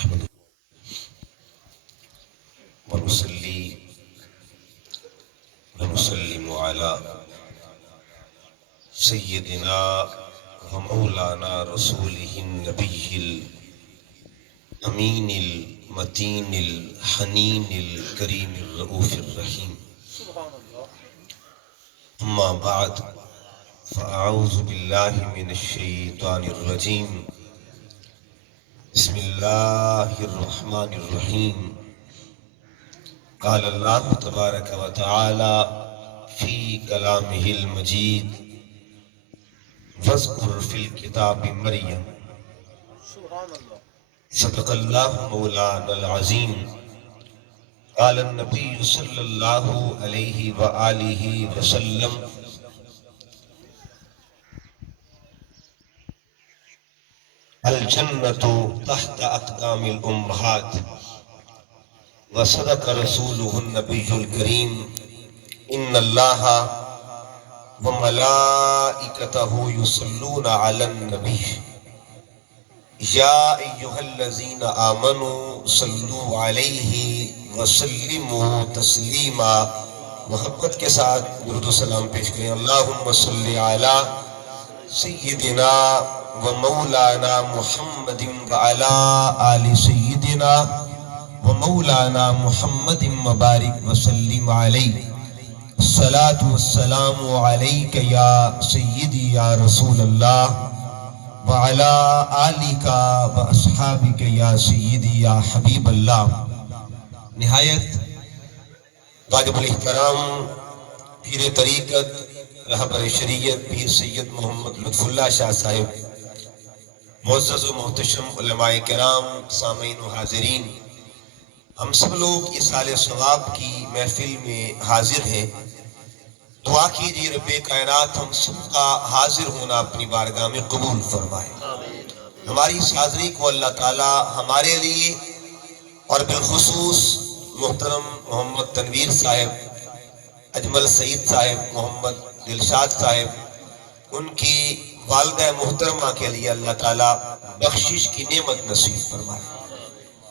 نحمده ونصلي ونسلم على سيدنا ومولانا رسوله النبي الأمين المتين الحنين الكريم الرؤوف الرحيم. أما بعد فأعوذ بالله من الشيطان الرجيم. بسم الله الرحمن الرحيم. قال الله تبارك وتعالى في كلامه المجيد واذكر في الكتاب مريم. صدق الله مولانا العظيم. قال النبي صلى الله عليه وآله وسلم الجنة تحت أقدام الأمهات. وصدق رسوله النبي الكريم إن الله وملائكته يصلون على النبي يا أيها الذين آمنوا صلوا عليه وسلموا تسلیما. محبت کے ساتھ درود و سلام پیش کریں. اللہم صلی علی سیدنا و مولانا محمد وعلی آل سیدنا و مولانا محمد مبارک وسلم علیہ. الصلاة والسلام علیک یا سیدی یا رسول اللہ وعلی آلک و اصحابک یا سیدی یا حبیب اللہ. نہایت واجب الاحترام پیر طریقت رہبر شریعت پیر سید محمد لطف اللہ شاہ صاحب، معزز و محتشم علماء کرام، سامعین و حاضرین، ہم سب لوگ اس سال ثواب کی محفل میں حاضر ہیں. دعا کیجیے رب کائنات ہم سب کا حاضر ہونا اپنی بارگاہ میں قبول فرمائے. ہماری اس حاضری کو اللہ تعالی ہمارے لیے اور بالخصوص محترم محمد تنویر صاحب، اجمل سعید صاحب، محمد دلشاد صاحب، ان کی والدہ محترمہ کے لیے اللہ تعالیٰ بخشش کی نعمت نصیب فرمائے.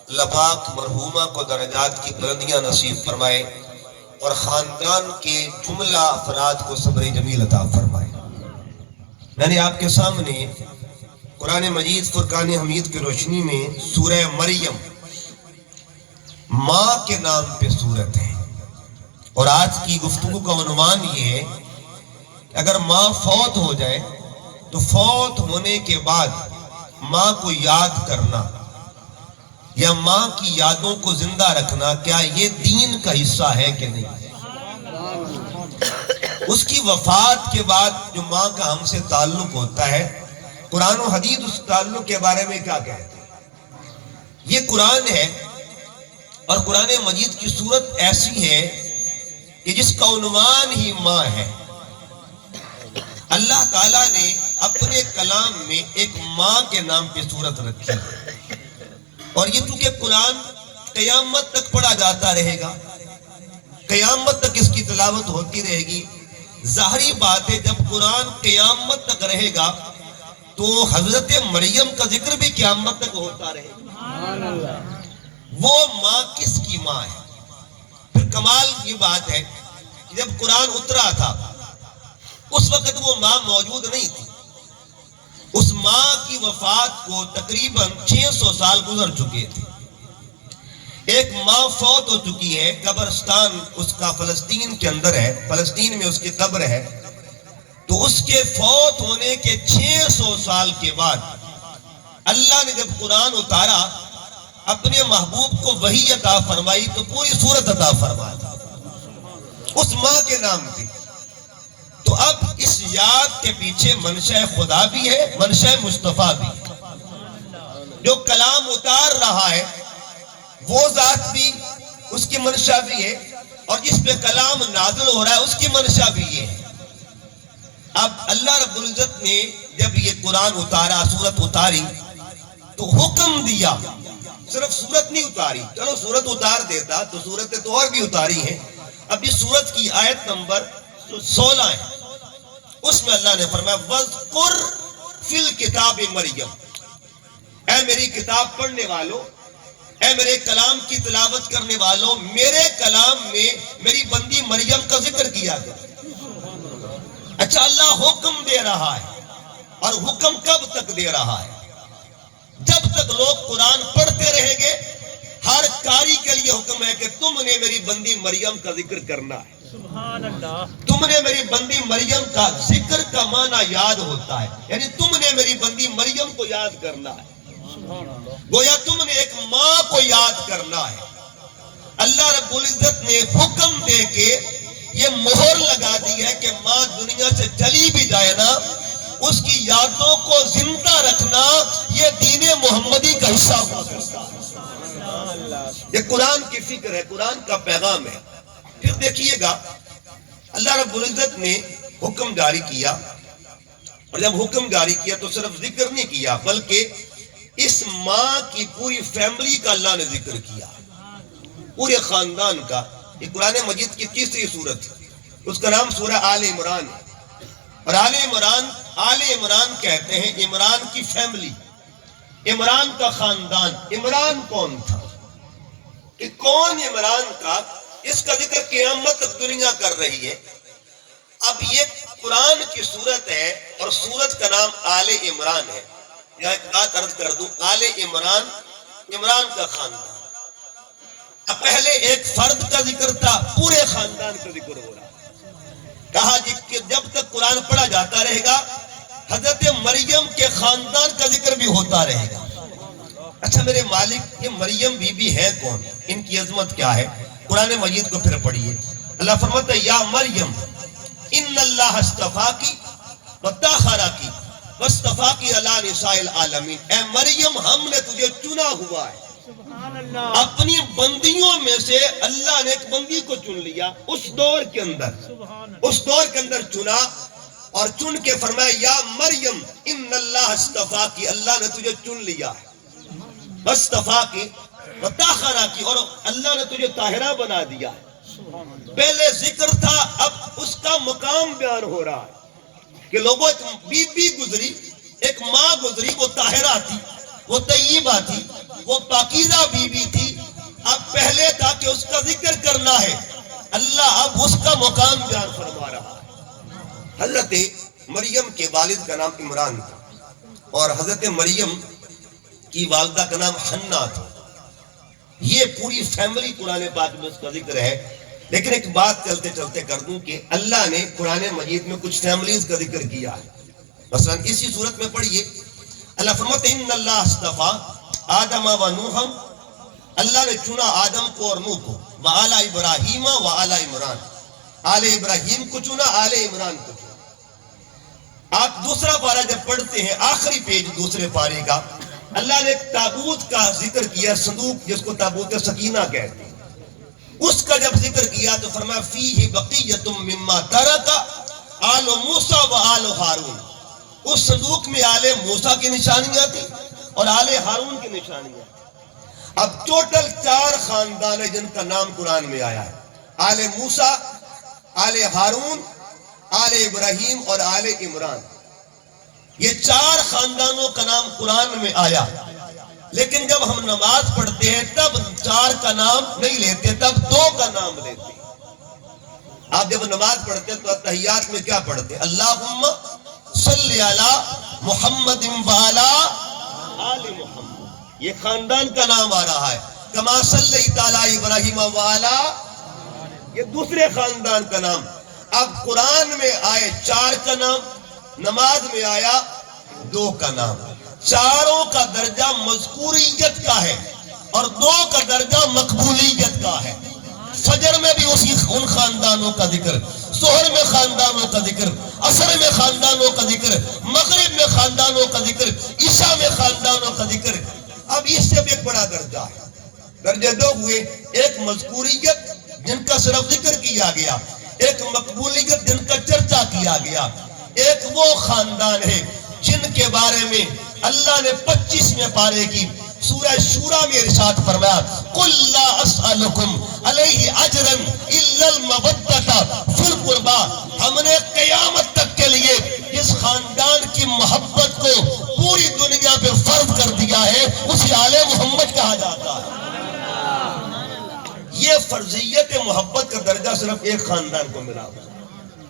اللہ پاک مرحومہ کو درجات کی بلندیاں نصیب فرمائے اور خاندان کے جملہ افراد کو صبر جمیل عطا فرمائے. میں نے آپ کے سامنے قرآن مجید فرقان حمید کی روشنی میں سورہ مریم ماں کے نام پہ سورت ہے، اور آج کی گفتگو کا عنوان یہ ہے کہ اگر ماں فوت ہو جائے تو فوت ہونے کے بعد ماں کو یاد کرنا یا ماں کی یادوں کو زندہ رکھنا کیا یہ دین کا حصہ ہے کہ نہیں؟ اس کی وفات کے بعد جو ماں کا ہم سے تعلق ہوتا ہے، قرآن و حدیث اس تعلق کے بارے میں کیا کہتے ہیں؟ یہ قرآن ہے اور قرآن مجید کی صورت ایسی ہے کہ جس کا عنوان ہی ماں ہے. اللہ تعالیٰ نے اپنے کلام میں ایک ماں کے نام پہ صورت رکھی ہے، اور یہ چونکہ قرآن قیامت تک پڑھا جاتا رہے گا، قیامت تک اس کی تلاوت ہوتی رہے گی. ظاہری بات ہے جب قرآن قیامت تک رہے گا تو حضرت مریم کا ذکر بھی قیامت تک ہوتا رہے گا. وہ ماں کس کی ماں ہے؟ پھر کمال یہ بات ہے کہ جب قرآن اترا تھا اس وقت وہ ماں موجود نہیں تھی. اس ماں کی وفات کو تقریباً 600 سال گزر چکے تھے. ایک ماں فوت ہو چکی ہے، قبرستان اس کا فلسطین کے اندر ہے، فلسطین میں اس کی قبر ہے. تو اس کے فوت ہونے کے 600 سال کے بعد اللہ نے جب قرآن اتارا، اپنے محبوب کو وحی عطا فرمائی تو پوری صورت عطا فرمائی اس ماں کے نام تھی. تو اب اس یاد کے پیچھے منشاء خدا بھی ہے، منشاء مصطفیٰ بھی ہے. جو کلام اتار رہا ہے وہ ذات بھی اس کی منشاء بھی ہے، اور جس پہ کلام نازل ہو رہا ہے اس کی منشاء بھی یہ ہے. اب اللہ رب العزت نے جب یہ قرآن اتارا، صورت اتاری، تو حکم دیا. صرف صورت نہیں اتاری، چلو صورت اتار دیتا تو صورتیں تو اور بھی اتاری ہیں. اب اس صورت کی آیت نمبر 16 ہے، اس میں اللہ نے فرمایا وَاذْكُرْ فِي الْكِتَابِ مریم. اے میری کتاب پڑھنے والوں، اے میرے کلام کی تلاوت کرنے والوں، میرے کلام میں میری بندی مریم کا ذکر کیا گیا۔ اچھا، اللہ حکم دے رہا ہے، اور حکم کب تک دے رہا ہے؟ جب تک لوگ قرآن پڑھتے رہیں گے، ہر قاری کے لیے حکم ہے کہ تم نے میری بندی مریم کا ذکر کرنا ہے۔ سبحان اللہ۔ تم نے میری بندی مریم کا ذکر کا معنی یاد ہوتا ہے، یعنی تم نے میری بندی مریم کو یاد کرنا ہے۔ گویا تم نے ایک ماں کو یاد کرنا ہے۔ اللہ رب العزت نے حکم دے کے یہ مہر لگا دی ہے کہ ماں دنیا سے چلی بھی جائے نا، اس کی یادوں کو زندہ رکھنا یہ دین محمدی کا حصہ ہوا کرتا ہے۔ یہ قرآن کی فکر ہے، قرآن کا پیغام ہے۔ پھر دیکھیے گا، اللہ رب العزت نے حکم جاری کیا، اور جب حکم جاری کیا تو صرف ذکر نہیں کیا، بلکہ اس ماں کی پوری فیملی کا اللہ نے ذکر کیا، پورے خاندان کا۔ یہ قرآن مجید کی تیسری سورت ہے، اس کا نام سورہ آل عمران ہے۔ اور آل عمران کہتے ہیں عمران کی فیملی، عمران کا خاندان۔ عمران کون تھا؟ کہ کون عمران تھا؟ اس کا ذکر قیامت تک دنیا کر رہی ہے۔ اب یہ قرآن کی سورت ہے، اور سورت کا نام آل عمران ہے۔ یا ایک بات عرض کر دوں، آل عمران، عمران کا خاندان۔ اب پہلے ایک فرد کا ذکر تھا، پورے خاندان کا ذکر ہو رہا۔ کہا جی کہ جب تک قرآن پڑھا جاتا رہے گا، حضرت مریم کے خاندان کا ذکر بھی ہوتا رہے گا۔ اچھا میرے مالک، یہ مریم بی بی ہے کون؟ ان کی عظمت کیا ہے؟ قرآن مجید کو پھر پڑھیے۔ اللہ فرماتا ہے یا مریم ان اللہ اصطفاکی وطہرکی واصطفاکی علی نساء العالمین۔ اے مریم، ہم نے تجھے چنا ہوا ہے، اپنی بندیوں میں سے اللہ نے ایک بندی کو چن لیا اس دور کے اندر چنا، اور چن کے فرمایا یا مریم ان اللہ اصطفاکی، اللہ نے تجھے چن لیا ہے، واصطفاکی وطہرکی، اور اللہ نے تجھے طاہرہ بنا دیا ہے۔ پہلے ذکر تھا، اب اس کا مقام بیان ہو رہا ہے کہ لوگوں ایک بی بی گزری، ایک ماں گزری، وہ طاہرہ تھی، وہ طیبہ تھی، وہ پاکیزہ بی بی تھی۔ اب پہلے تھا کہ اس کا ذکر کرنا ہے، اللہ اب اس کا مقام بیان فرما رہا ہے۔ حضرت مریم کے والد کا نام عمران تھا، اور حضرت مریم کی والدہ کا نام حنا تھا۔ یہ پوری فیملی قرآن پاک میں اس کا ذکر ہے۔ لیکن ایک بات چلتے چلتے کر دوں کہ اللہ نے قرآن مجید میں کچھ فیملیز کا ذکر کیا ہے۔ مثلا اسی صورت میں پڑھیے، اللہ فرماتے ہیں ان اللہ اصطفیٰ آدم و نوح، اللہ نے چنا آدم کو اور نوح کو، وآل ابراہیم وآل عمران، آل ابراہیم کو چنا، آل عمران کو چنا۔ آپ دوسرا پارہ جب پڑھتے ہیں، آخری پیج دوسرے پارے کا، اللہ نے ایک تابوت کا ذکر کیا، صندوق جس کو تابوت سکینہ کہتے ہیں، اس کا جب ذکر کیا تو فرمایا فیہ بقیۃ مما ترک آل موسیٰ و آل ہارون۔ اس صندوق میں آل موسیٰ کی نشانیاں تھیں اور آل ہارون کی نشانیاں۔ اب ٹوٹل 4 خاندان ہیں جن کا نام قرآن میں آیا ہے، آل موسیٰ، آل ہارون، آل ابراہیم اور آل عمران۔ یہ 4 خاندانوں کا نام قرآن میں آیا، لیکن جب ہم نماز پڑھتے ہیں تب 4 کا نام نہیں لیتے، تب 2 کا نام لیتے۔ آپ جب نماز پڑھتے ہیں تو تحیات میں کیا پڑھتے ہیں؟ اللہم صلی علی محمد وعلی آل محمد۔ یہ خاندان کا نام آ رہا ہے، کما صلیت علی ابراہیم وعلی، یہ دوسرے خاندان کا نام۔ اب قرآن میں آئے 4 کا نام، نماز میں آیا 2 کا نام۔ 4 کا درجہ مذکوریت کا ہے اور 2 کا درجہ مقبولیت کا ہے۔ فجر میں بھی ان خاندانوں کا ذکر، ظہر میں خاندانوں کا ذکر، عصر میں خاندانوں کا ذکر، مغرب میں خاندانوں کا ذکر، عشاء میں خاندانوں کا ذکر۔ اب اس سے بھی ایک بڑا درجہ ہے، درجے 2 ہوئے، ایک مذکوریت جن کا صرف ذکر کیا گیا، ایک مقبولیت جن کا چرچا کیا گیا، ایک وہ خاندان ہے جن کے بارے میں اللہ نے 25ویں پارے کی سورہ شورا میں ارشاد فرمایا قُلْ لَا أَسْأَلُكُمْ عَلَيْهِ أَجْرًا إِلَّا الْمَوَدَّةَ فِي الْقُرْبَى۔ ہم نے قیامت تک کے لیے اس خاندان کی محبت کو پوری دنیا پہ فرض کر دیا ہے، اسے آل محمد کہا جاتا ہے۔ فرضیت محبت کا درجہ صرف ایک خاندان کو ملا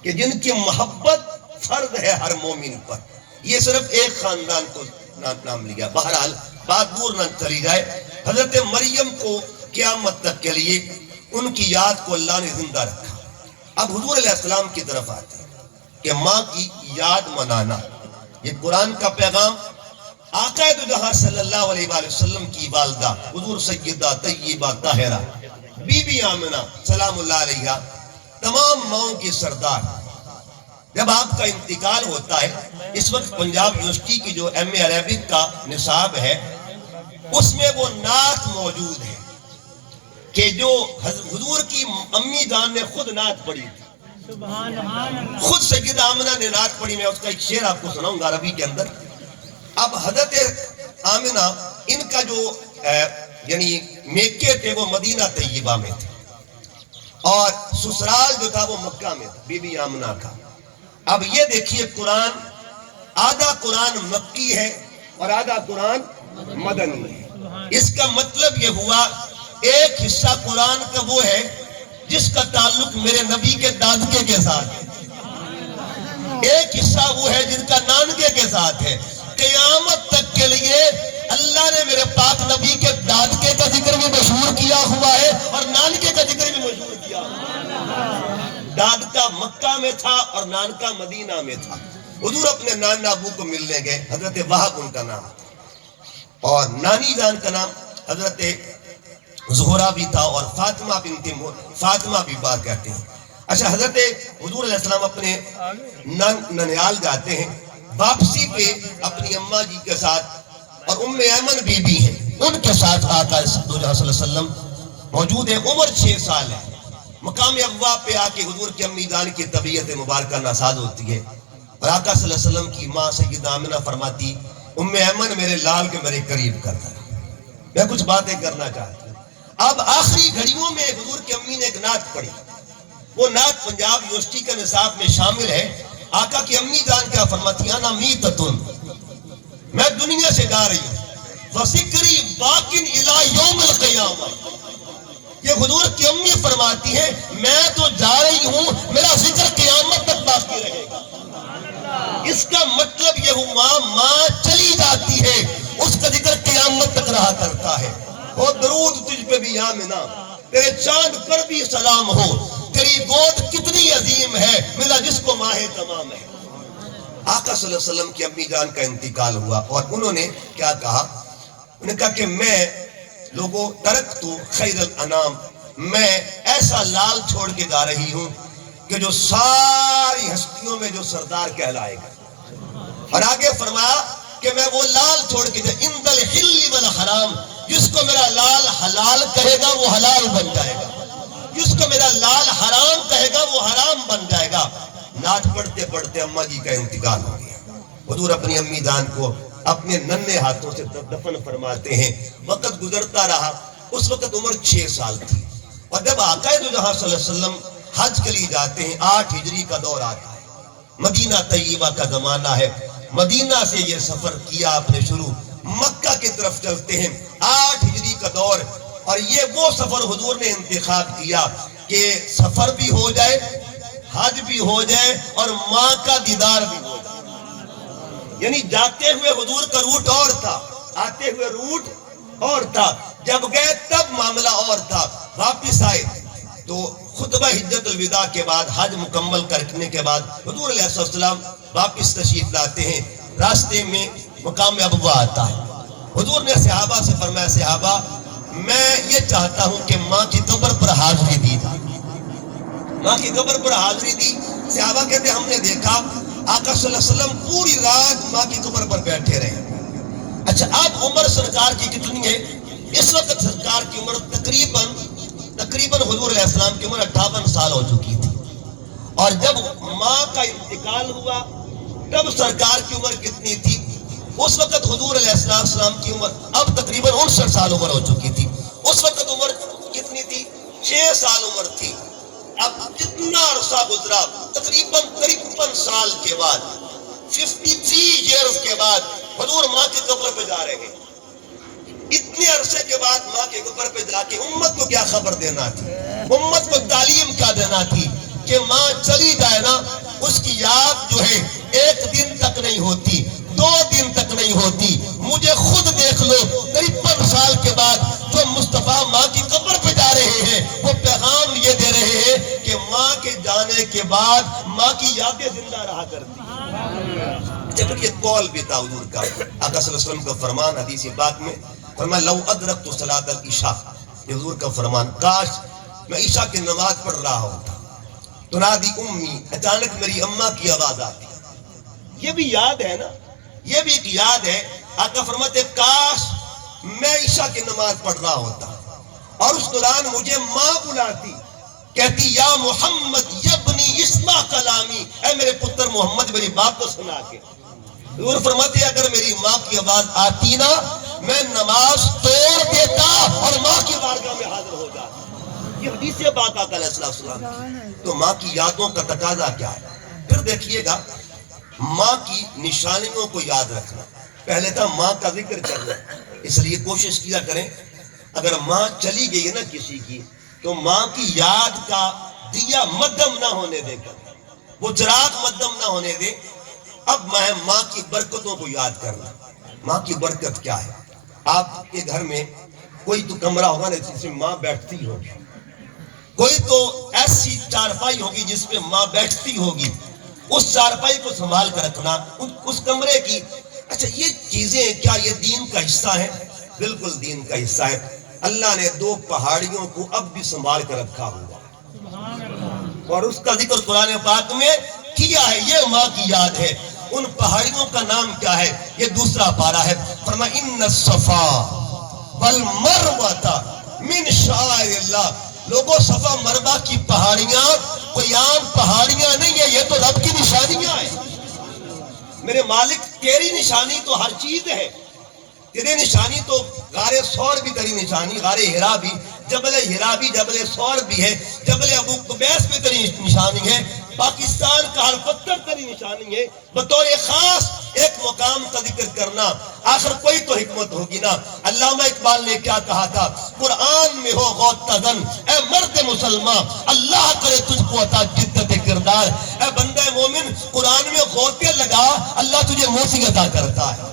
کہ جن کی محبت فرض ہے ہر مومن پر، یہ صرف ایک خاندان کو نام لیا۔ بہرحال بات دور نہ چلی جائے، حضرت مریم کو قیامت تک کے لیے ان کی یاد کو اللہ نے زندہ رکھا۔ اب حضور علیہ السلام کی طرف آتے ہیں کہ ماں کی یاد منانا، یہ قرآن کا پیغام آقا دو جہاں صلی اللہ علیہ وآلہ وسلم کی والدہ حضور سیدہ طیبہ طاہرہ بی بی آمنہ سلام اللہ علیہ، تمام ماؤں کی سردار، جب آپ کا انتقال ہوتا ہے، اس وقت پنجاب یونیورسٹی کی جو ایم اے عربک کا نصاب ہے اس میں وہ نعت موجود ہے کہ جو حضور کی امی جان نے خود نعت پڑھی تھی، خود سیدہ آمنہ نے نعت پڑھی۔ میں اس کا ایک شعر آپ کو سناؤں گا عربی کے اندر۔ اب حضرت آمنہ ان کا جو یعنی میکے تھے وہ مدینہ طیبہ میں تھے اور سسرال جو تھا وہ مکہ میں تھا بی بی آمنہ کا۔ اب یہ دیکھیے قرآن، آدھا قرآن مکی ہے اور آدھا قرآن مدنی ہے۔ اس کا مطلب یہ ہوا ایک حصہ قرآن کا وہ ہے جس کا تعلق میرے نبی کے دادکے کے ساتھ ہے، ایک حصہ وہ ہے جن کا نانکے کے ساتھ ہے۔ قیامت تک کے لیے اللہ نے میرے پاک نبی کے دادکے کا ذکر بھی مشہور کیا ہوا ہے اور نانکے کا ذکر بھی مشہور کیا ہوا ہے۔ دادکا مکہ میں تھا اور نانکا مدینہ میں تھا۔ حضور اپنے نانا ابو کو ملنے گئے، حضرت وہب ان کا نام تھا اور نانی جان کا نام حضرت زہرا بھی تھا اور فاطمہ بھی بات کہتے ہیں۔ اچھا، حضرت حضور علیہ السلام اپنے ننیال جاتے ہیں، واپسی پہ اپنی اماں جی کے ساتھ اور ام ایمن بی بی ہیں ان کے ساتھ آقا صلی اللہ علیہ وسلم موجود ہے۔ عمر 6 سال ہے۔ مقام ابوا پہ آ کے حضور کی امی جان کی طبیعت مبارکہ ناساز ہوتی ہے اور آقا صلی اللہ علیہ وسلم کی ماں سیدہ آمنہ فرماتی ام ایمن میرے لال کے میرے قریب کرتا ہے، میں کچھ باتیں کرنا چاہتا ہوں۔ اب آخری گھڑیوں میں حضور کی امی نے ایک نعت پڑھی، وہ نعت پنجاب یونیورسٹی کے نصاب میں شامل ہے۔ آقا کی امی جان کیا فرماتی، انا میتتن، میں دنیا سے جا رہی ہوں، وذکری باقٍ الی یوم القیامہ، یہ حضور کی امی فرماتی ہے میں تو جا رہی ہوں، میرا ذکر قیامت تک باقی رہے گا۔ اس کا مطلب یہ ہوا ماں چلی جاتی ہے، اس کا ذکر قیامت تک رہا کرتا ہے۔ اور درود تجھ پہ بھی آمنہ، تیرے چاند پر بھی سلام ہو، تیری گود کتنی عظیم ہے، ملا جس کو ماہ تمام ہے۔ آقا صلی اللہ علیہ وسلم کی امی جان کا انتقال ہوا اور انہوں نے کیا کہا، انہوں نے کہا کہ میں لوگوں ترکتو خیر الانام، میں ایسا لال چھوڑ کے جا رہی ہوں کہ جو ساری ہستیوں میں جو سردار کہلائے گا۔ اور آگے فرمایا کہ میں وہ لال چھوڑ کے عند الحل والحرام، جس کو میرا لال حلال کہے گا وہ حلال بن جائے گا، جس کو میرا لال حرام کہے گا وہ حرام بن جائے گا۔ نعت پڑھتے پڑھتے اماں جی کا انتقال ہو گیا۔ حضور اپنی امی جان کو اپنے ننھے ہاتھوں سے دفن فرماتے ہیں۔ وقت گزرتا رہا، اس وقت عمر 6 سال تھی اور جب آقا دو جہاں صلی اللہ علیہ وسلم حج کے لیے جاتے ہیں، 8 ہجری کا دور آتا ہے، مدینہ طیبہ کا زمانہ ہے، مدینہ سے یہ سفر کیا آپ نے شروع، مکہ کی طرف چلتے ہیں، 8 ہجری کا دور، اور یہ وہ سفر حضور نے انتخاب کیا کہ سفر بھی ہو جائے، حج بھی ہو جائے اور ماں کا دیدار بھی ہو جائے۔ یعنی جاتے ہوئے حضور کا روٹ اور تھا، آتے ہوئے روٹ اور تھا، جب گئے تب معاملہ اور تھا۔ واپس آئے تو خطبہ حجت الوداع کے بعد، حج مکمل کرنے کے بعد حضور علیہ السلام واپس تشریف لاتے ہیں۔ راستے میں مقام ابوا آتا ہے، حضور نے صحابہ سے فرمایا صحابہ میں یہ چاہتا ہوں کہ ماں کی قبر پر حاضری دی جائے۔ ماں کی قبر پر حاضری دی، صحابہ کہتے ہم نے دیکھا آقا صلی اللہ علیہ وسلم پوری رات ماں کی قبر پر بیٹھے رہے۔ اچھا، اب عمر سرکار کی کتنی ہے؟ اس وقت سرکار کی عمر تقریباً حضور علیہ السلام کی عمر 58 سال ہو چکی تھی، اور جب ماں کا انتقال ہوا تب سرکار کی عمر کتنی تھی؟ اس وقت حضور علیہ السلام کی عمر اب تقریباً 59 سال عمر ہو چکی تھی۔ اس وقت عمر کتنی تھی؟ 6 سال عمر تھی۔ اب کتنا عرصہ گزرا؟ تقریباً 53 سال کے بعد، 53 ایئرز کے بعد حضور ماں کی قبر پہ جا رہے ہیں۔ اتنے عرصے کے بعد ماں کے قبر پہ جا کے امت کو کیا خبر دینا تھی، امت کو تعلیم کیا دینا تھی کہ ماں چلی جائے نا اس کی یاد جو ہے ایک دن تک نہیں ہوتی، 2 دن تک نہیں ہوتی۔ مجھے خود دیکھ لو 53 سال کے بعد جو مصطفیٰ ماں کی قبر پہ جا رہے ہیں وہ پیغام یہ دے رہے ہیں کہ ماں کے جانے کے بعد ماں کی یادیں زندہ رہا کرتی ہیں۔ جب یہ قول بھی تھا حضور کا، آقا صلی اللہ علیہ وسلم کا فرمان حدیث پاک میں فرمایا لو ادرکت صلاۃ العشاء، یہ حضور کا فرمان، کاش میں عشاء کی نماز پڑھ رہا ہوتا، تنادی امی، اچانک میری اماں کی آواز آتی۔ یہ بھی یاد ہے نا، یہ بھی ایک یاد ہے۔ آقا فرماتے کاش میں عشاء کی نماز پڑھ رہا ہوتا اور اس دوران مجھے ماں بلاتی، کہتی یا محمد یبنی اسمع کلامی، اے میرے پتر محمد میری بات کو سنا کے۔ حضور فرماتے اگر میری ماں کی آواز آتی نا میں نماز توڑ دیتا اور ماں کی بارگاہ میں حاضر ہو جاتا۔ یہ حدیث پاک آقا علیہ السلام کی۔ تو ماں کی یادوں کا تقاضا کیا ہے؟ پھر دیکھیے گا ماں کی نشانیوں کو یاد رکھنا، پہلے تھا ماں کا ذکر کرنا، اس لیے کوشش کیا کریں اگر ماں چلی گئی نا کسی کی تو ماں کی یاد کا دیا مدھم نہ ہونے دے کر، وہ چراغ مدھم نہ ہونے دے۔ اب میں ماں کی برکتوں کو یاد کرنا۔ ماں کی برکت کیا ہے؟ آپ کے گھر میں کوئی تو کمرہ ہوگا نا جس میں ماں بیٹھتی ہوگی، کوئی تو ایسی چارپائی ہوگی جس پہ ماں بیٹھتی ہوگی، اس چارپائی کو سنبھال کر رکھنا، اس کمرے کی۔ اچھا یہ چیزیں کیا یہ دین کا حصہ ہے؟ بالکل دین کا حصہ ہے۔ اللہ نے 2 پہاڑیوں کو اب بھی سنبھال کر رکھا ہوا اور اس کا ذکر قرآن پاک میں کیا ہے، یہ ماں کی یاد ہے۔ ان پہاڑیوں کا نام کیا ہے؟ یہ دوسرا پارہ ہے۔ فرمایا ان الصفا والمروہ من شعائر اللہ، لوگوں صفا مروہ کی پہاڑیاں کوئی عام پہاڑیاں نہیں ہے، یہ تو رب کی نشانیاں ہیں۔ میرے مالک تیری نشانی تو ہر چیز ہے، تیری نشانی تو غار ثور بھی تیری نشانی، غار ہرا بھی، جبل ہرا بھی، جبل ثور بھی ہے، جبل ابو قبیس بھی تیری نشانی ہے، پاکستان کا ہر پتھر تیری نشانی ہے۔ بطور خاص ایک مقام کا ذکر کرنا، آخر کوئی تو حکمت ہوگی نا۔ علامہ اقبال نے کیا کہا تھا؟ قرآن میں ہو غوطہ زن اے مرد مسلمان، اللہ کرے تجھ کو عطا جدت کردار۔ اے بندہ مومن قرآن میں غوطے لگا، اللہ تجھے موسیقی عطا کرتا ہے۔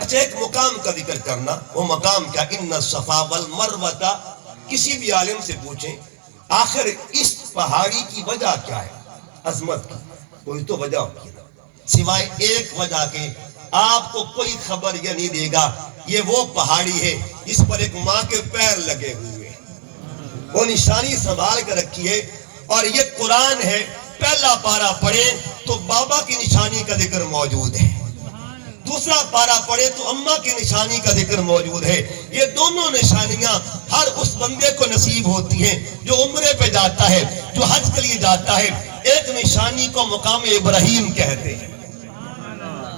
اچھا ایک مقام کا ذکر کرنا، وہ مقام کیا؟ ان الصفا والمروہ۔ کسی بھی عالم سے پوچھیں آخر اس پہاڑی کی وجہ کیا ہے؟ عظمت کی کوئی تو وجہ ہوگی نا، سوائے ایک وجہ کے آپ کو کوئی خبر یہ نہیں دے گا یہ وہ پہاڑی ہے اس پر ایک ماں کے پیر لگے ہوئے، وہ نشانی سنبھال کر رکھی ہے۔ اور یہ قرآن ہے، پہلا پارہ پڑھے تو بابا کی نشانی کا ذکر موجود ہے، دوسرا پارہ پڑھے تو اماں کی نشانی کا ذکر موجود ہے۔ یہ دونوں نشانیاں ہر اس بندے کو نصیب ہوتی ہیں جو عمرے پہ جاتا ہے، جو حج کے لیے جاتا ہے۔ ایک نشانی کو مقام ابراہیم کہتے ہیں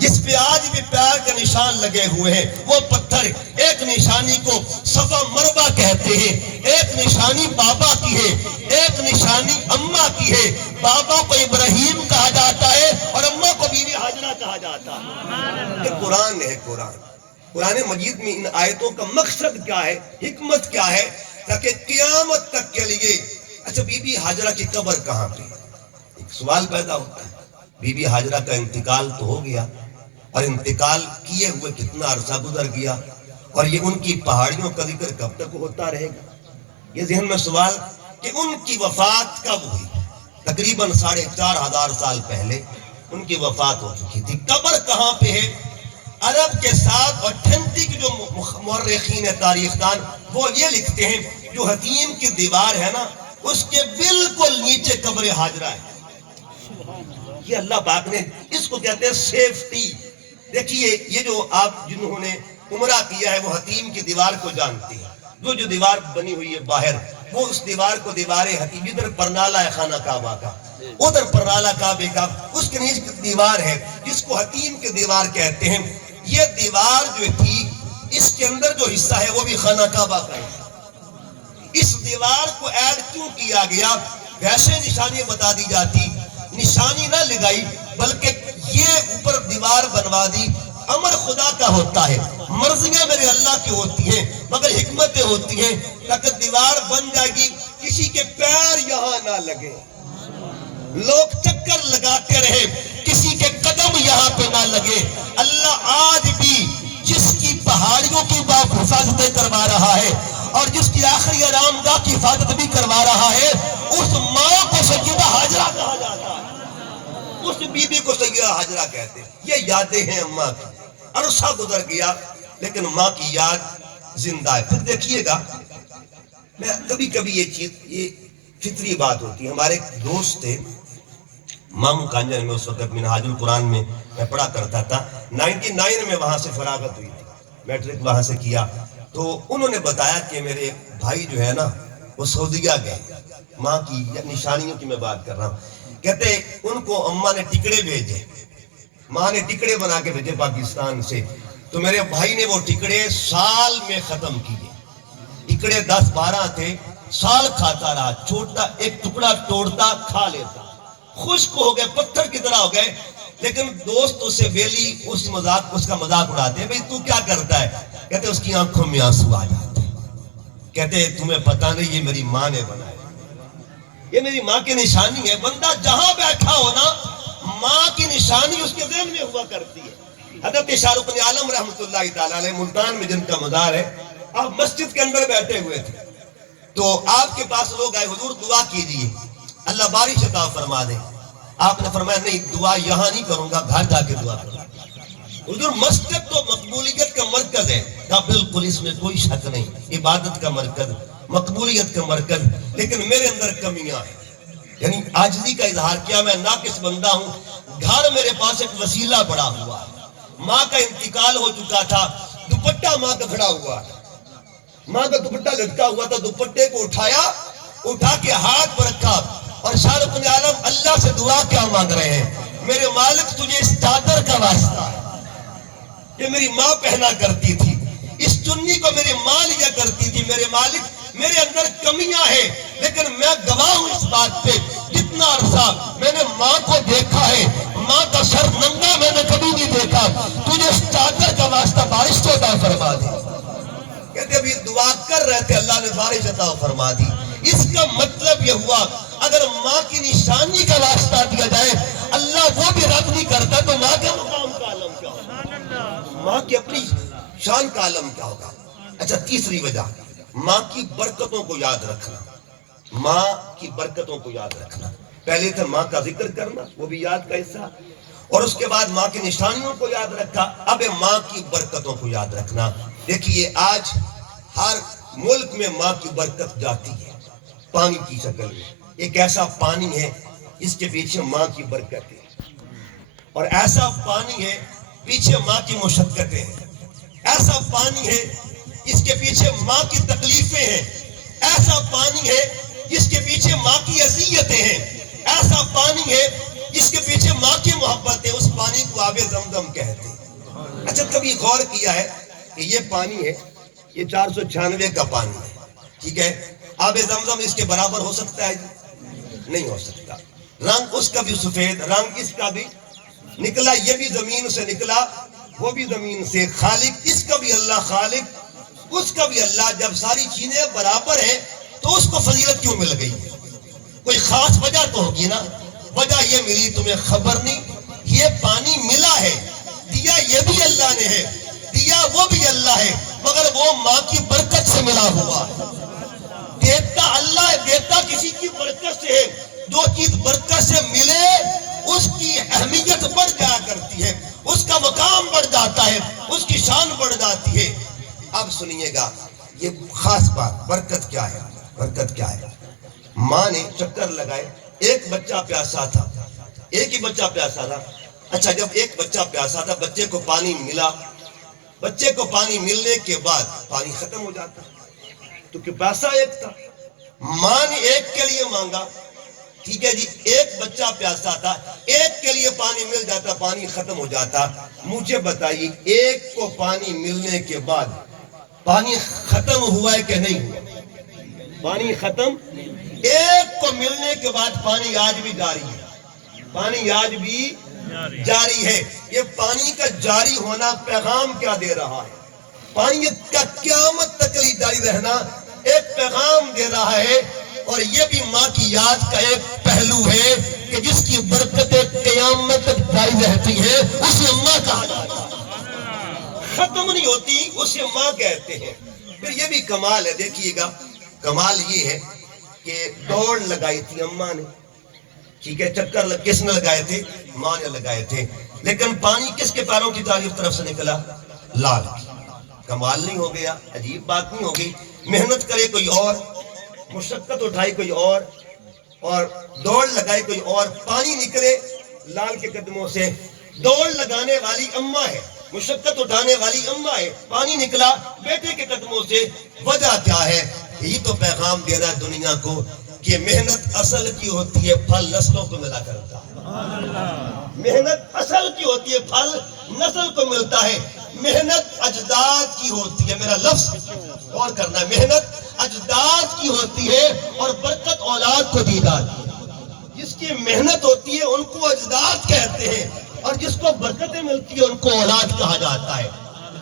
جس پہ آج بھی پیار کے نشان لگے ہوئے ہیں، وہ پتھر۔ ایک نشانی کو صفا مروہ کہتے ہیں، ایک نشانی بابا کی ہے، ایک نشانی اماں کی ہے۔ بابا کو ابراہیم کہا جاتا ہے اور اماں کو بیوی حاجرہ کہا جاتا ہے۔ یہ قرآن ہے، قرآن مجید میں ان آیتوں کا مقصد کیا ہے، حکمت کیا ہے؟ تاکہ قیامت تک کے لیے۔ اچھا بی بی حاجرہ کی قبر کہاں پہ؟ ایک سوال پیدا ہوتا ہے، بی بی حاجرہ کا انتقال تو ہو گیا اور انتقال کیے ہوئے کتنا عرصہ گزر گیا، اور یہ ان کی پہاڑیوں کا ذکر کب تک ہوتا رہے گا؟ یہ ذہن میں سوال کہ ان کی وفات کب ہوئی؟ تقریباً 4500 سال پہلے ان کی وفات ہو چکی تھی۔ قبر کہاں پہ ہے؟ عرب کے ساتھ اوتھینٹک جو مورخین تاریخ دان وہ یہ لکھتے ہیں جو حتیم کی دیوار ہے نا اس کے بالکل نیچے قبر حاجرہ ہے۔ یہ اللہ پاک نے اس کو کہتے ہیں سیفٹی۔ دیکھیے یہ جو آپ جنہوں نے عمرہ کیا ہے وہ حتیم کی دیوار کو جانتے ہیں، جو دیوار بنی ہوئی ہے باہر، وہ اس دیوار کو دیوار حتیم، ادھر پرنالہ ہے خانہ کعبہ کا، ادھر پرنالہ کعبے کا، اس کے نیچے دیوار ہے جس کو حتیم کی دیوار کہتے ہیں۔ یہ دیوار جو تھی اس کے اندر جو حصہ ہے وہ بھی خانہ کعبہ کا ہے۔ اس دیوار کو ایڈ کیوں کیا گیا؟ ویسے نشانی بتا دی جاتی، نشانی نہ لگائی بلکہ یہ اوپر دیوار بنوا دی امر خدا کا ہوتا ہے، مرضیاں میرے اللہ کی ہوتی ہیں، مگر حکمتیں ہوتی ہیں۔ اگر دیوار بن جائے گی، کسی کے پیر یہاں نہ لگے، لوگ چکر لگاتے رہے، کسی کے قدم یہاں پہ نہ لگے۔ اللہ آج بھی جس کی پہاڑیوں کی حفاظتیں کروا رہا ہے اور جس کی آخری آرام گاہ کی حفاظت بھی کروا رہا ہے، اس ماں کو سیدہ حاجرہ کہا جاتا ہے، اس بی بی کو سیدہ حاجرہ کہتے ہیں۔ یہ یادیں ہیں اماں کی۔ عرصہ گزر گیا لیکن ماں کی یاد زندہ ہے۔ پھر دیکھیے گا، میں کبھی کبھی یہ چیز، یہ فطری بات ہوتی ہے۔ ہمارے ایک دوست تھے مامو کانجن میں، اس وقت منہاج القرآن میں پڑھا کرتا تھا۔ 99 میں وہاں سے فراغت ہوئی تھی، میٹرک وہاں سے کیا۔ تو انہوں نے بتایا کہ میرے بھائی جو ہے نا وہ سعودیہ گئے، ماں کی نشانیوں کی میں بات کر رہا ہوں۔ کہتے ان کو اماں نے ٹکڑے بھیجے، ماں نے ٹکڑے بنا کے بھیجے پاکستان سے، تو میرے بھائی نے وہ ٹکڑے سال میں ختم کیے۔ ٹکڑے 10-12 تھے، سال کھاتا رہا، چھوٹا ایک ٹکڑا توڑتا کھا لیتا، خشک ہو گئے، پتھر کی طرح ہو گئے۔ لیکن دوست اسے ویلی اس کا مذاق اڑاتے ہیں، بھئی تو کیا کرتا ہے؟ کہتے اس کی آنکھوں میں آنسو آ جاتے، کہتے تمہیں پتہ نہیں یہ میری ماں نے بنایا، یہ میری ماں کی نشانی ہے۔ بندہ جہاں بیٹھا ہو نا، ماں کی نشانی اس کے ذہن میں ہوا کرتی ہے۔ حضرت شاہ رخ عالم رحمۃ اللہ تعالیٰ علیہ ملتان میں جن کا مزار ہے، آپ مسجد کے اندر بیٹھے ہوئے تھے تو آپ کے پاس لوگ آئے، حضور دعا کیجیے اللہ بارش عطا فرما دے۔ آپ نے فرمایا نہیں، دعا یہاں نہیں کروں گا، گھر جا کے دعا کروں گا۔ حضور مسجد تو مقبولیت کا مرکز ہے، کہا بالکل اس میں کوئی شک نہیں، عبادت کا مرکز، مقبولیت کا مرکز، لیکن میرے اندر کمیاں ہیں۔ یعنی عاجزی کا اظہار کیا، میں ناقص بندہ ہوں، گھر میرے پاس ایک وسیلہ پڑا ہوا ہے، ماں کا انتقال ہو چکا تھا، دوپٹہ ماں کا کھڑا ہوا ہے، ماں کا دوپٹہ لٹکا ہوا تھا، دوپٹے کو اٹھایا، اٹھا کے ہاتھ پر رکھا، اور شاہ رخ عالم اللہ سے دعا کیا مانگ رہے ہیں؟ میرے مالک تجھے اس چادر کا واسطہ ہے، یہ میری ماں پہنا کرتی تھی، اس چنی کو میری ماں لیا کرتی تھی، میرے مالک میرے اندر کمیاں ہیں، لیکن میں گواہ ہوں اس بات پہ، جتنا عرصہ میں نے ماں کو دیکھا ہے، ماں کا سر ننگا میں نے کبھی نہیں دیکھا، تجھے اس چادر کا واسطہ بارش کو عطا فرما دی۔ کہتے ابھی دعا کر رہے تھے، اللہ نے بارش عطا فرما دی۔ اس کا مطلب یہ ہوا اگر ماں کی نشانی کا واسطہ دیا جائے، اللہ وہ بھی رد نہیں کرتا، تو ماں کے مقام کا عالم کیا ہوگا، ماں کی اپنی شان کا عالم کیا ہوگا۔ اچھا، تیسری وجہ، ماں کی برکتوں کو یاد رکھنا، ماں کی برکتوں کو یاد رکھنا۔ پہلے تھا ماں کا ذکر کرنا، وہ بھی یاد کا حصہ، اور اس کے بعد ماں کی نشانیوں کو یاد رکھا، اب ماں کی برکتوں کو یاد رکھنا۔ دیکھیے آج ہر ملک میں ماں کی برکت جاتی ہے پانی کی شکل میں، ایک ایسا پانی ہے جس کے پیچھے ماں کی برکت ہے، اور ایسا پانی ہے پیچھے ماں کی مشقتیں ہیں، ایسا پانی ہے جس کے پیچھے ماں کی تکلیفیں ہیں، ایسا پانی ہے جس کے پیچھے ماں کی اذیتیں ہیں، ایسا پانی ہے جس کے پیچھے ماں کی محبت ہے۔ اس پانی کو آب زمزم کہتے ہیں۔ اچھا، کبھی غور کیا ہے کہ یہ پانی ہے، یہ 496 کا پانی ہے، ٹھیک ہے، آب زمزم اس کے برابر ہو سکتا ہے؟ نہیں ہو سکتا۔ رنگ اس کا بھی سفید، رنگ اس کا بھی نکلا، یہ بھی زمین سے نکلا، وہ بھی زمین سے، خالق اس کا بھی اللہ، خالق اس کا بھی اللہ۔ جب ساری چیزیں برابر ہیں تو اس کو فضیلت کیوں مل گئی؟ کوئی خاص وجہ تو ہوگی نا۔ وجہ یہ ملی تمہیں خبر نہیں، یہ پانی ملا ہے، دیا یہ بھی اللہ نے ہے، دیا وہ بھی اللہ ہے، مگر وہ ماں کی برکت سے ملا ہوا ہے۔ دیتا اللہ ہے، دیتا کسی کی برکت سے ہے۔ جو چیز برکت سے ملے اس کی اہمیت بڑھ جایا کرتی ہے، اس کا مقام بڑھ جاتا ہے، اس کی شان بڑھ جاتی ہے۔ اب سنیے گا یہ خاص بات، برکت کیا ہے؟ برکت کیا ہے؟ ماں نے چکر لگائے، ایک بچہ پیاسا تھا، ایک ہی بچہ پیاسا تھا۔ اچھا، جب ایک بچہ پیاسا تھا، بچے کو پانی ملا، بچے کو پانی ملنے کے بعد پانی ختم ہو جاتا، تو کہ پیاسا ایک تھا، ماں نے ایک کے لیے مانگا، ٹھیک ہے جی، ایک بچہ پیاسا تھا، ایک کے لیے پانی مل جاتا، پانی ختم ہو جاتا۔ مجھے بتائیے ایک کو پانی ملنے کے بعد پانی ختم ہوا ہے کہ نہیں ہوا؟ پانی ختم، ایک کو ملنے کے بعد پانی آج بھی جاری ہے، پانی آج بھی جاری ہے۔ یہ پانی کا جاری ہونا پیغام کیا دے رہا ہے؟ پانی کا قیامت تک جاری رہنا ایک پیغام دے رہا ہے، اور یہ بھی ماں کی یاد کا ایک پہلو ہے کہ جس کی برکت قیامت تک جاری رہتی ہے اسے ماں کہا جاتا ہے، ختم نہیں ہوتی، اسے ماں کہتے ہیں۔ پھر یہ بھی کمال ہے، دیکھیے گا کمال یہ ہے کہ دوڑ لگائی تھی اماں نے، ٹھیک ہے، چکر کس نے لگائے تھے؟ ماں نے لگائے تھے، لیکن پانی کس کے پیروں کی طرف سے نکلا؟ لال کی۔ کمال نہیں ہو گیا؟ عجیب بات نہیں ہو گئی؟ محنت کرے کوئی اور، مشقت اٹھائی کوئی اور دوڑ لگائے کوئی اور، پانی نکلے لال کے قدموں سے۔ دوڑ لگانے والی اماں ہے، مشقت اٹھانے والی اماں ہے، پانی نکلا بیٹے کے قدموں سے۔ وجہ کیا ہے؟ یہی تو پیغام دے رہا ہے دنیا کو کہ محنت اصل کی ہوتی ہے، پھل نسلوں کو ملا کرتا ہے۔ محنت اصل کی ہوتی ہے، پھل نسل کو ملتا ہے۔ محنت اجداد کی ہوتی ہے، میرا لفظ غور کرنا، محنت اجداد کی ہوتی ہے اور برکت اولاد کو دی جاتی ہے۔ جس کی محنت ہوتی ہے ان کو اجداد کہتے ہیں، اور جس کو برکتیں ملتی ہیں ان کو اولاد کہا جاتا ہے۔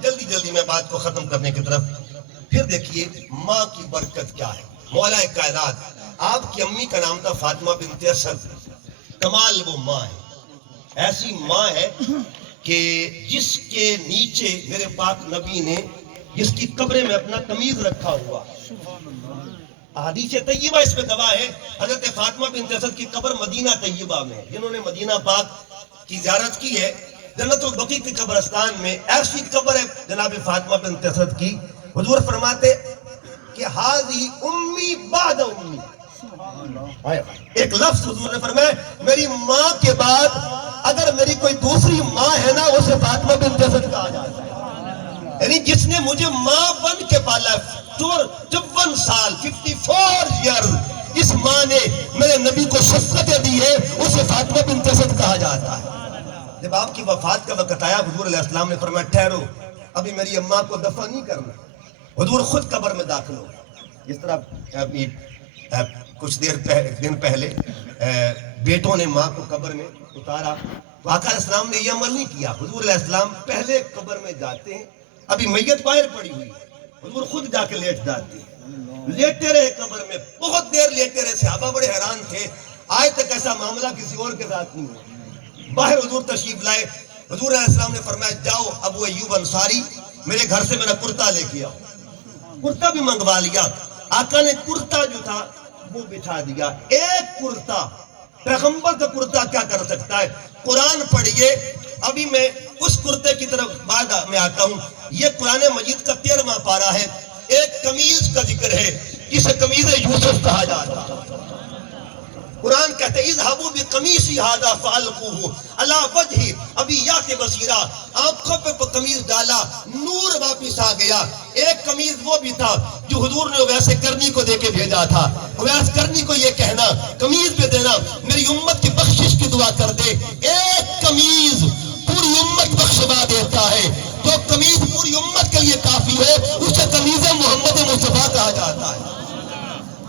جلدی جلدی میں بات کو ختم کرنے کی طرف، پھر دیکھیے ماں کی برکت کیا ہے۔ مولا کائنات، آپ کی امی کا نام تھا فاطمہ بنت اسد۔ کمال وہ ماں ہے، ایسی ماں ہے کہ جس کے نیچے میرے پاک نبی نے، جس کی قبر میں اپنا قمیض رکھا ہوا، حدیث طیبہ اس میں گواہ ہے۔ حضرت فاطمہ بنت اسد کی قبر مدینہ طیبہ میں، جنہوں نے مدینہ پاک کی زیارت کی ہے، جنت البقیع کے قبرستان میں ایسی قبر ہے جناب فاطمہ بنت اسد کی۔ حضور فرماتے کہ ہاذی امی بعد امی، ایک لفظ حضور نے فرمایا میری ماں کے بعد اگر میری کوئی دوسری ماں ہے نا، اسے فاطمہ بنت اسد کہا جاتا ہے، یعنی جس نے مجھے ماں بن کے پالا 54 سال 54 ایئر، اس ماں نے میرے نبی کو شفقتیں دی ہے، اسے فاطمہ بنت اسد کہا جاتا ہے۔ جب آپ کی وفات کا وقت آیا، حضور علیہ السلام نے فرمایا ٹھہرو، ابھی میری اماں کو دفن نہیں کرنا۔ حضور خود قبر میں داخل ہو گئے۔ اس طرح کچھ دن پہلے بیٹوں نے ماں کو قبر میں اتارا، تو آقا علیہ السلام نے یہ عمل نہیں کیا۔ حضور علیہ السلام پہلے قبر میں جاتے ہیں، ابھی میت باہر پڑی ہوئی، حضور خود جا کے لیٹ جاتے ہیں، لیٹے رہے قبر میں، بہت دیر لیٹے رہے۔ صحابہ بڑے حیران تھے، آج تک ایسا معاملہ کسی اور کے ساتھ نہیں ہوا۔ باہر حضور تشریف لائے، حضور علیہ السلام نے فرمایا جاؤ ابو ایوب انصاری میرے گھر سے میرا کرتا لے کے آؤ۔ کرتا بھی منگوا لیا، آقا نے کرتا جو تھا وہ بٹھا دیا۔ ایک کرتا، پیغمبر کا کرتا کیا کر سکتا ہے؟ قرآن پڑھیے، ابھی میں اس کرتے کی طرف بعد میں آتا ہوں۔ یہ قرآن مجید کا 13واں پارہ ہے، ایک قمیض کا ذکر ہے جسے قمیض یوسف کہا جاتا ہے۔ قرآن کہتے ہیں اذهبوا بقمیصی ھذا فالقوہ علی وجہ ابیات بصیرہ، آنکھوں پہ قمیض ڈالا، نور واپس آ گیا۔ ایک قمیض وہ بھی تھا جو حضور نے ویسے کرنی کو دے کے بھیجا تھا، ویسے کرنی کو یہ کہنا قمیض پہ دینا میری امت کی بخشش کی دعا کر دے۔ ایک قمیض پوری امت بخشوا دیتا ہے، جو قمیض پوری امت کے لیے کافی ہے اسے قمیض محمد مصطفیٰ کہا جاتا ہے۔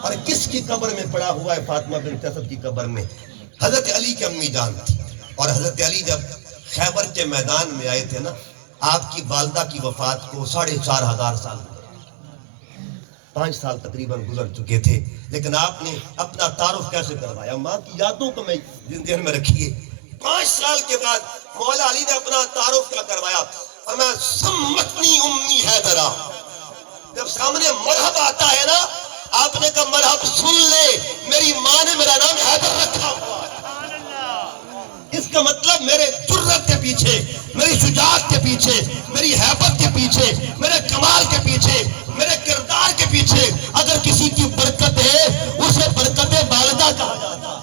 اور کس کی قبر میں پڑا ہوا ہے؟ فاطمہ بنت اسد کی قبر میں حضرت علی کی امی جان تھی، اور حضرت علی جب خیبر کے میدان میں آئے تھے نا، آپ کی والدہ کی وفات کو 4500 سال گزر، 5 سال تقریباً گزر چکے تھے، لیکن آپ نے اپنا تعارف کیسے کروایا؟ ماں کی یادوں کو میں ذہن میں رکھیے۔ 5 سال کے بعد مولا علی نے اپنا تعارف کیا کروایا؟ فرمایا سمتنی امی حیدرہ۔ جب سامنے مرحب آتا ہے نا، آپ نے کہا مرحب سن لے، میری ماں نے میرا نام حیدر رکھا ہوا ہے۔ اس کا مطلب میرے جرت کے پیچھے، میری شجاعت کے پیچھے، میری ہیبت کے پیچھے، میرے کمال کے پیچھے، میرے کردار کے پیچھے اگر کسی کی برکت ہے اسے برکت والدہ کہا جاتا ہے۔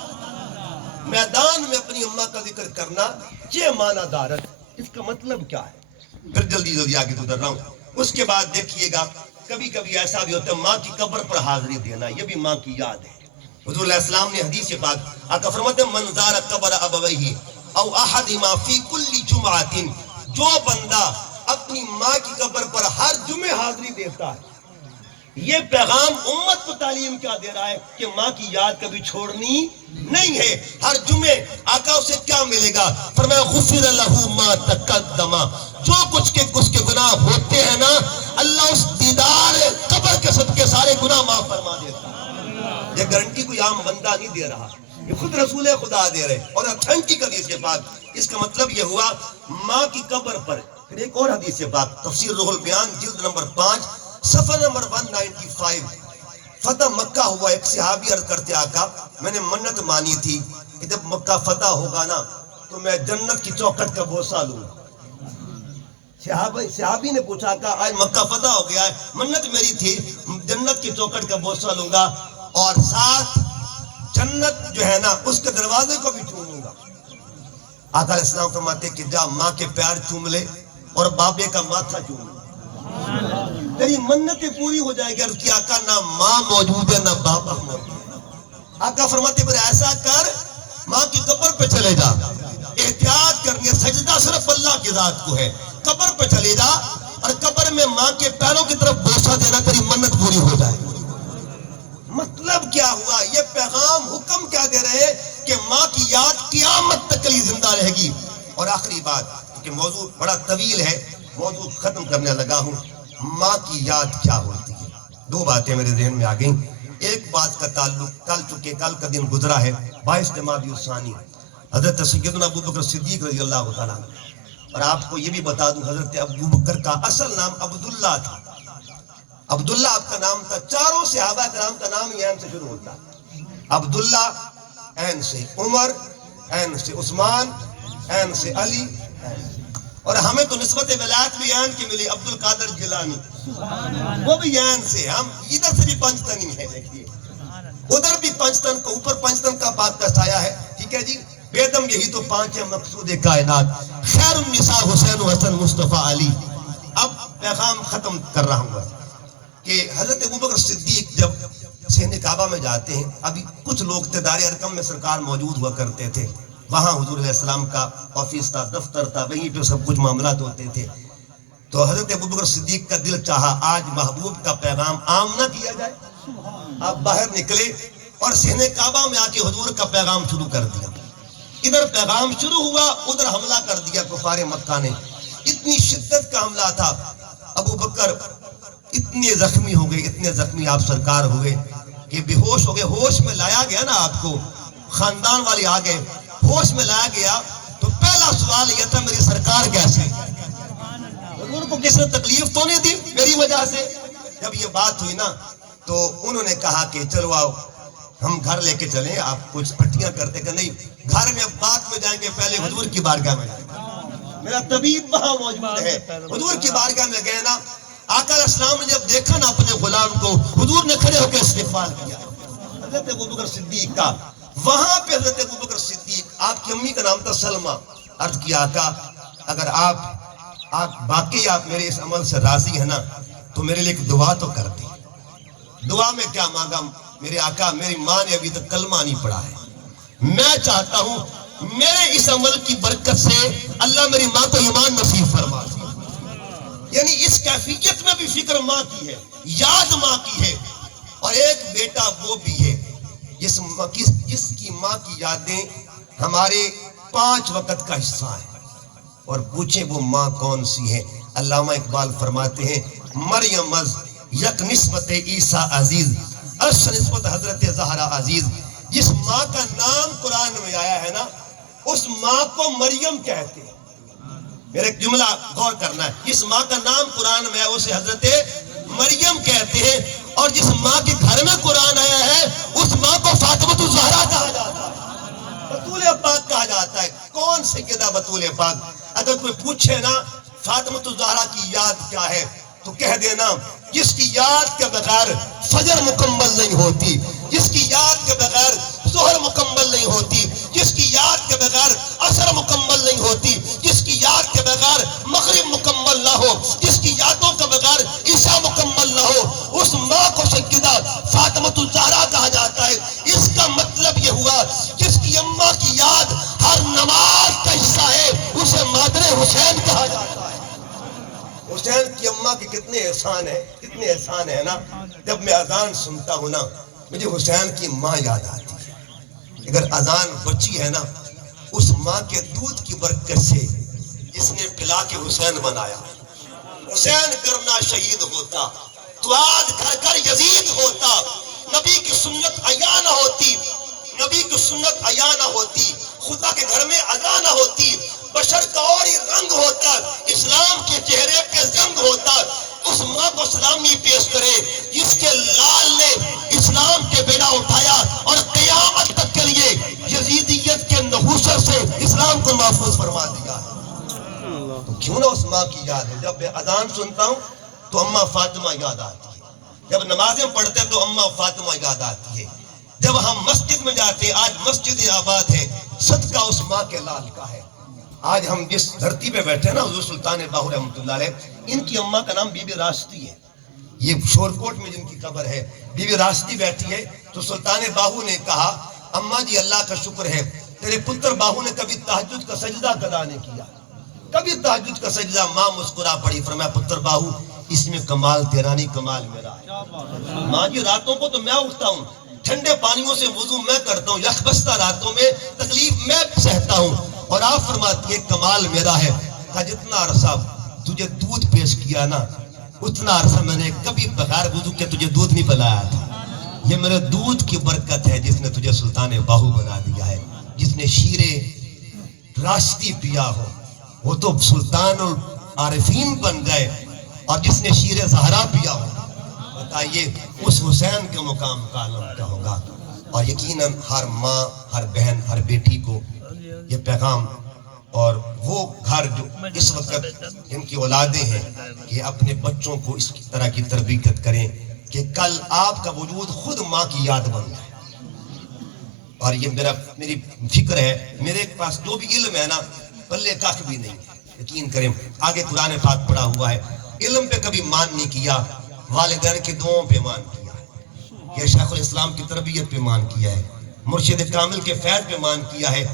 میدان میں اپنی اماں کا ذکر کرنا یہ معنی دارت، اس کا مطلب کیا ہے؟ پھر جلدی جلدی آگے گزر رہا ہوں۔ اس کے بعد دیکھیے گا کبھی کبھی ایسا بھی ہوتا ہے ماں کی قبر پر حاضری دینا، یہ بھی ماں کی یاد ہے۔ حضور علیہ السلام نے حدیث پاک آقا فرماتے ہیں من زار قبر ابویہ او احدہما فی کل جمعۃ، جو بندہ اپنی ماں کی قبر پر ہر جمعے حاضری دیتا ہے، یہ پیغام امت کو تعلیم کیا دے رہا ہے کہ ماں کی یاد کبھی چھوڑنی نہیں ہے. ہر جمعے آقا اسے کیا ملے گا؟ فرمایا غفر لہ ما تقدم، جو کچھ کے اس کے گناہ ہوتے ہیں نا، اللہ اس دیدار قبر کے صدقے سارے گناہ معاف فرما دیتا ہے. یہ گارنٹی کوئی عام بندہ نہیں دے رہا، یہ خود رسول خدا دے رہے اور اتھینٹک حدیث کے بعد. اس کا مطلب یہ ہوا ماں کی قبر پر. پھر ایک اور حدیث سے بات، تفسیر روح البیان جلد نمبر 5 صفحہ نمبر 195. فتح مکہ ہوا، ایک صحابی عرض کرتے آقا میں نے منت مانی تھی کہ جب مکہ فتح ہوگا نا تو میں جنت کی چوکھٹ کا بوسہ لوں گا. صحابی نے پوچھا آقا آج مکہ فتح ہو گیا ہے، منت میری تھی جنت کی چوکھٹ کا بوسہ لوں گا اور ساتھ جنت جو ہے نا اس کے دروازے کو بھی چوموں گا. آقا علیہ السلام فرماتے کہ جا ماں کے پیار چوم لے اور بابے کا ماتھا چوم لے، تیری منتیں پوری ہو جائے گی. عرض کی آقا نہ ماں موجود ہے نہ بابا موجود ہے. آقا فرماتے پھر ایسا کر ماں کی قبر پہ چلے جا، احتیاط کرنی ہے، سجدہ صرف اللہ کی ذات کو ہے. قبر پہ چلے جا اور قبر میں ماں کے پیروں کی طرف بوسہ دینا، تیری منت پوری ہو جائے. مطلب کیا ہوا؟ یہ پیغام حکم کیا دے رہے کہ ماں کی یاد قیامت تک کے لیے زندہ رہے گی. اور آخری بات کہ موضوع بڑا طویل ہے، موضوع ختم کرنے لگا ہوں. ماں کی یاد کیا ہوتی ہے؟ دو باتیں میرے ذہن میں آ گئیں. ایک بات کا تعلق کل کا دن گزرا ہے 22 جمادی الثانی، حضرت سیدنا ابو بکر صدیق رضی اللہ تعالیٰ عنہ. اور آپ کو یہ بھی بتا دوں حضرت ابو بکر کا اصل نام عبداللہ تھا. عبداللہ آپ کا نام تھا. چاروں صحابہ کرام کا نام عین سے شروع ہوتا ہے. عبداللہ عین سے عمر، عین سے عثمان، عین سے علی. اور ہمیں تو نسبت ولایت بھی عین کی ملی، عبد القادر جیلانی وہ بھی عین سے. ہم ادھر سے بھی پنجتنی ہے، دیکھیے ادھر بھی پنجتن کو، اوپر پنجتن کا بات کا سایہ ہے. ٹھیک ہے جی، بیدم یہی تو 5 ہے مقصود کائنات. خیر النساء حسین و حسن مصطفیٰ علی. اب پیغام ختم کر رہا ہوں کہ حضرت ابوبکر صدیق جب صحن کعبہ میں جاتے ہیں، ابھی کچھ لوگ تدار ارکم میں سرکار موجود ہوا کرتے تھے، وہاں حضور علیہ السلام کا آفس تھا، دفتر تھا، وہیں پہ سب کچھ معاملات ہوتے تھے. تو حضرت ابوبکر صدیق کا دل چاہا آج محبوب کا پیغام عام نہ کیا جائے. آپ باہر نکلے اور صحن کعبہ میں آ کے حضور کا پیغام شروع کر دیا. ادھر پیغام شروع ہوا، ادھر حملہ کر دیا کفار مکہ نے. اتنی شدت کا حملہ تھا، ابو بکر اتنے زخمی ہو گئے، اتنے زخمی آپ سرکار ہوئے کہ بے ہوش ہو گئے. ہوش میں لایا گیا نا آپ کو، خاندان والے آ گئے، ہوش میں لایا گیا تو پہلا سوال یہ تھا میری سرکار کیسے؟ حضور کو کس نے تکلیف تو نہیں دی میری وجہ سے؟ جب یہ بات ہوئی نا تو انہوں نے کہا کہ چلو آؤ ہم گھر لے کے چلیں. آپ کچھ پٹیاں کرتے کہ نہیں، گھر میں اب بعد میں جائیں گے، پہلے حضور کی بارگاہ میں جائیں گے. میرا طبیب وہاں موجود ہے. حضور کی بارگاہ میں گئے نا، آقا علیہ السلام نے جب دیکھا نا اپنے غلام کو، حضور نے کھڑے ہو کے استغفار کیا حضرت ابوبکر صدیق کا. وہاں پہ حضرت ابوبکر صدیق، آپ کی امی کا نام تھا سلمہ، عرض کیا آقا اگر آپ باقی آپ میرے اس عمل سے راضی ہیں نا تو میرے لیے ایک دعا تو کر دی. دعا میں کیا مانگا؟ میرے آقا میری ماں نے ابھی تک کلمہ نہیں پڑھا ہے، میں چاہتا ہوں میرے اس عمل کی برکت سے اللہ میری ماں کو ایمان نصیب فرما دے. یعنی اس کیفیت میں بھی فکر ماں کی ہے، یاد ماں کی ہے. اور ایک بیٹا وہ بھی ہے جس کی ماں کی یادیں ہمارے 5 وقت کا حصہ ہیں. اور پوچھیں وہ ماں کون سی ہے؟ علامہ اقبال فرماتے ہیں مریم از یک نسبت عیسیٰ عزیز، اس نسبت حضرت زہرا عزیز. جس ماں کا نام قرآن میں آیا ہے نا اس ماں کو مریم کہتے ہیں. میرا ایک جملہ غور کرنا ہے، جس ماں کا نام قرآن میں ہے اسے حضرت مریم کہتے ہیں. اور جس ماں کے گھر میں قرآن آیا ہے اس ماں کو فاطمۃ الزہرا کہا جاتا ہے، بطول پاک کہا جاتا ہے. کون سیدہ بطول پاک؟ اگر کوئی پوچھے نا فاطمۃ الزہرا کی یاد کیا ہے تو کہہ دینا جس کی یاد کے بغیر فجر مکمل نہیں ہوتی، جس کی یاد کے بغیر ظہر مکمل نہیں ہوتی، جس کی یاد کے بغیر عصر مکمل نہیں ہوتی، جس کی یاد کے بغیر مغرب مکمل نہ ہو، جس کی یادوں کے بغیر عشاء مکمل نہ ہو، اس ماں کو سیدہ فاطمۃ الزہرا کہا جاتا ہے. اس کا مطلب یہ ہوا جس کی اماں کی یاد ہر نماز کا حصہ ہے اسے مادر حسین کہا جاتا ہے. حسین کی اماں کے کتنے اتنے احسان ہے نا. جب میں اذان سنتا ہوں نا مجھے حسین کی ماں یاد آتی ہے. اگر اذان بچی ہے نا اس ماں کے دودھ کی برکت سے جس نے پلا کے حسین بنایا. حسین کرنا شہید ہوتا تو آج گھر گھر یزید ہوتا. نبی کی سنت عیا نہ ہوتی, نبی کی سنت عیا نہ ہوتی, خدا کے گھر میں اذان نہ ہوتی, بشر کا اور ہی رنگ ہوتا, اسلام کے چہرے پہ زنگ ہوتا. اس ماں کو سلامی پیش کرے جس کے لال نے اسلام کے بیڑا اٹھایا اور قیامت تک کے لیے یزیدیت کے نحوست سے اسلام کو محفوظ فرما دیا ہے. تو کیوں نہ اس ماں کی یاد ہے. جب میں اذان سنتا ہوں تو اماں فاطمہ یاد آتی ہے. جب نمازیں پڑھتے تو اماں فاطمہ یاد آتی ہے. جب ہم مسجد میں جاتے, آج مسجد آباد ہے, صدقہ اس ماں کے لال کا ہے. آج ہم جس دھرتی پہ بیٹھے ہیں نا حضور سلطان باہو رحمۃ اللہ علیہ, ان کی اماں کا نام بی بی راشتی ہے. یہ شورکوٹ میں جن کی قبر ہے بی بی راشتی بیٹھی ہے. تو سلطان باہو نے کہا اماں جی اللہ کا شکر ہے تیرے پتر باہو نے کبھی تہجد کا سجدہ ادا نہیں کیا, کبھی تہجد کا سجدہ. ماں مسکرا پڑی, فرمایا پتر باہو اس میں کمال تیرا نہیں کمال میرا ہے. ماں جی راتوں کو تو میں اٹھتا ہوں, ٹھنڈے پانیوں سے وضو میں کرتا ہوں, یخبستہ راتوں میں تکلیف میں سہتا ہوں, اور آپ فرماتی ہے کمال میرا ہے. کہا جتنا عرصہ تجھے دودھ پیش کیا نا اتنا عرصہ میں نے کبھی بغیر وضو کے تجھے دودھ نہیں پلایا تھا. یہ میرے دودھ کی برکت ہے جس نے تجھے سلطان باہو بنا دیا ہے. جس نے شیرے راشتی پیا ہو وہ تو سلطان العارفین بن گئے, اور جس نے شیر زہرا پیا ہو بتائیے اس حسین کے مقام کا عالم کیا ہوگا. اور یقیناً ہر ماں, ہر بہن, ہر بیٹی کو یہ پیغام, اور وہ گھر جو اس وقت جن کی اولادیں ہیں کہ اپنے بچوں کو اس طرح کی تربیت کریں کہ کل آپ کا وجود خود ماں کی یاد بن جائے. اور یہ میری فکر ہے, میرے پاس جو بھی علم ہے نا پلے کاک بھی نہیں. یقین کریں آگے قرآن پاک پڑھا ہوا ہے, علم پہ کبھی مان نہیں کیا, والدین کی دعاؤں پہ مان کیا ہے, یہ شیخ الاسلام کی تربیت پہ مان کیا ہے, مرشد کامل کے فیض پہ مان کیا ہے.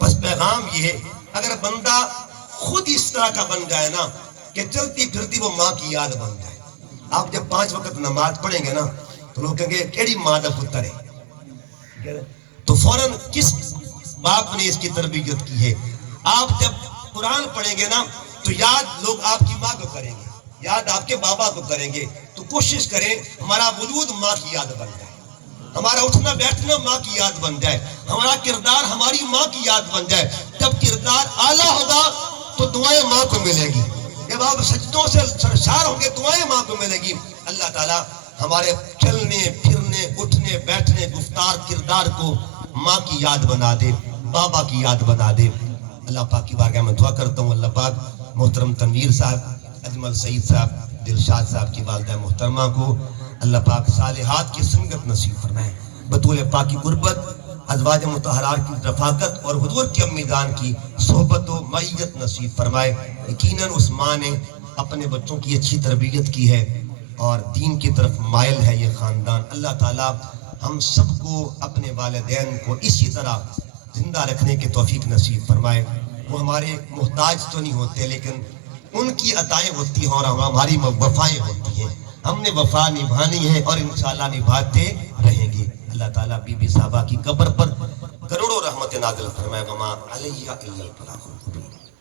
بس پیغام یہ ہے اگر بندہ خود اس طرح کا بن جائے نا کہ چلتی پھرتی وہ ماں کی یاد بن جائے. آپ جب 5 وقت نماز پڑھیں گے نا تو لوگ کہیں گے کیڑی ماں دا پتر ہے, تو فوراً کس باپ نے اس کی تربیت کی ہے. آپ جب قرآن پڑھیں گے نا تو یاد لوگ آپ کی ماں کو کریں گے, یاد آپ کے بابا کو کریں گے. تو کوشش کریں ہمارا وجود ماں کی یاد بن جائے, ہمارا اٹھنا بیٹھنا ماں کی یاد بن جائے, ہمارا کردار ہماری ماں کی یاد بن جائے. جب کردار اعلیٰ ہوگا تو دعائیں ماں کو ملے گی, جب آپ سجدوں سے سرشار ہوں گے دعائیں ماں کو ملے گی. اللہ تعالیٰ ہمارے چلنے پھرنے اٹھنے بیٹھنے گفتار کردار کو ماں کی یاد بنا دے, بابا کی یاد بنا دے. اللہ پاک کی بارگاہ میں دعا کرتا ہوں اللہ پاک محترم تنویر صاحب, اجمل سعید صاحب, دلشاد صاحب کی والدہ محترمہ کو اللہ پاک صالحات کی سنگت نصیب فرمائے, بطول پاکی قربت ازواج مطہرات کی رفاقت اور حضور کی امی جان کی صحبت و معیت نصیب فرمائے. یقیناً اس ماں نے اپنے بچوں کی اچھی تربیت کی ہے اور دین کی طرف مائل ہے یہ خاندان. اللہ تعالیٰ ہم سب کو اپنے والدین کو اسی طرح زندہ رکھنے کی توفیق نصیب فرمائے. وہ ہمارے محتاج تو نہیں ہوتے لیکن ان کی عطائیں ہوتی ہیں اور ہماری وفائیں ہوتی ہیں. ہم نے وفا نبھانی ہے اور انشاءاللہ نبھاتے رہیں گے. اللہ تعالیٰ بی بی صاحبہ کی قبر پر کروڑوں رحمت نازل فرمائے. وما علیہ الا البلاغ.